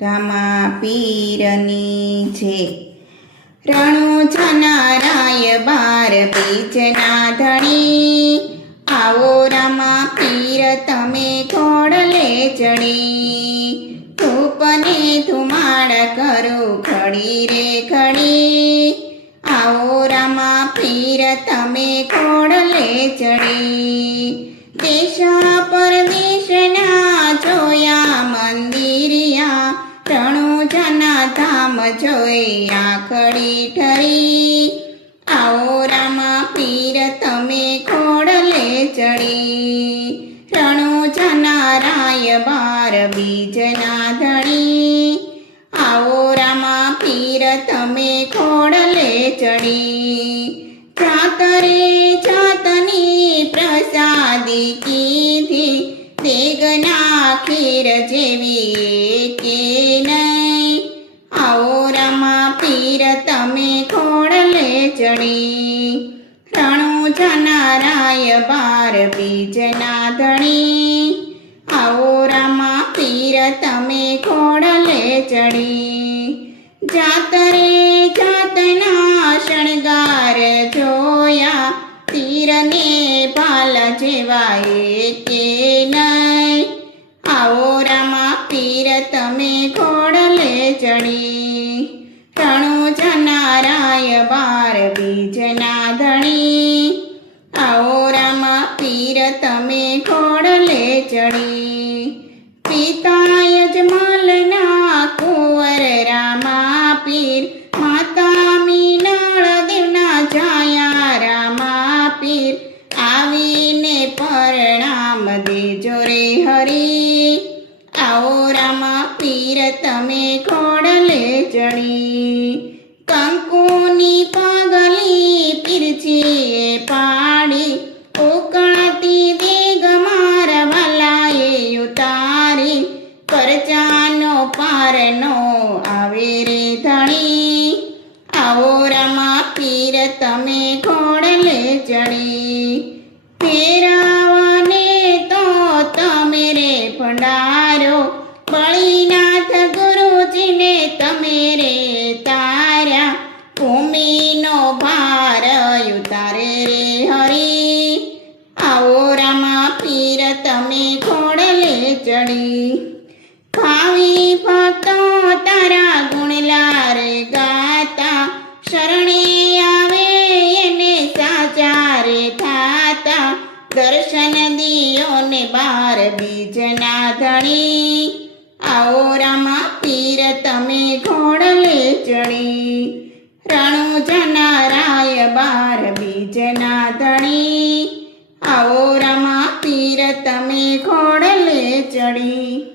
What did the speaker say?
રામા પીરની છે રણુ છનારાય બાર બીજના ધણી. આવો રામા પીર તમે ખોડલે ચડી ધૂપને ધુમાડ કરો ખડી રે ખડી આવો રામા પીર તમે ખોડલે ચડી દેશ પરદેશના જોયા ધામ જોયા ખડી ઠરી આવો રામા પીર, તમે ખોડલે ચડી. રણુ જનારાય બાર બીજના ધણી. આવો રામા પીર, તમે ખોડલે ચડી. જાતરે જાતની પ્રસાદી ચડી જનારાય બાર બીજના ધણી. આવો રામા પીર તમે ખોડલે ચડી. જાતરે જાતના શણગાર જોયા. તીરને ભાલ જેવા કે નહીં. આવો રામા પીર તમે ખોડલે ધણી આવો રામા, પીર તમે ખોડલે ચડી? પિતા યજમાલના કુંવર, રામા, પીર, માતા મીનાળ દેવના જાયા. રામા, પીર, આવીને પરણામ દેજો રે હરી. આવો રામા, પીર તમે ખોડલે ચડી? કંકુની પીરચીએ પાડી ઉકળતી દેગ મારા વાલાએ ઉતારી. કરચાનો પારનો આવે રે ધણી. આવો રમા પીર, તમે ખોડલે ચડી. ફેરાવાને તો તમે રે ભંડારો. બળીનાથ ગુરુજીને તમે ઉતારે રે હરે આવો રામા પીર તમે ખોડલે ચડી. ભાવી ભક્તો તારા ગુણલાર ગાતા, શરણે આવે એને સાચા રે થાતા દર્શન દિયો બાર બીજના ધણી. આવો રામા પીર તમે ઘોડલે ચડી. રણુ જનારાય બાર બીજના ધણી આવો રમા પીર તમે ખોડલે ચડી.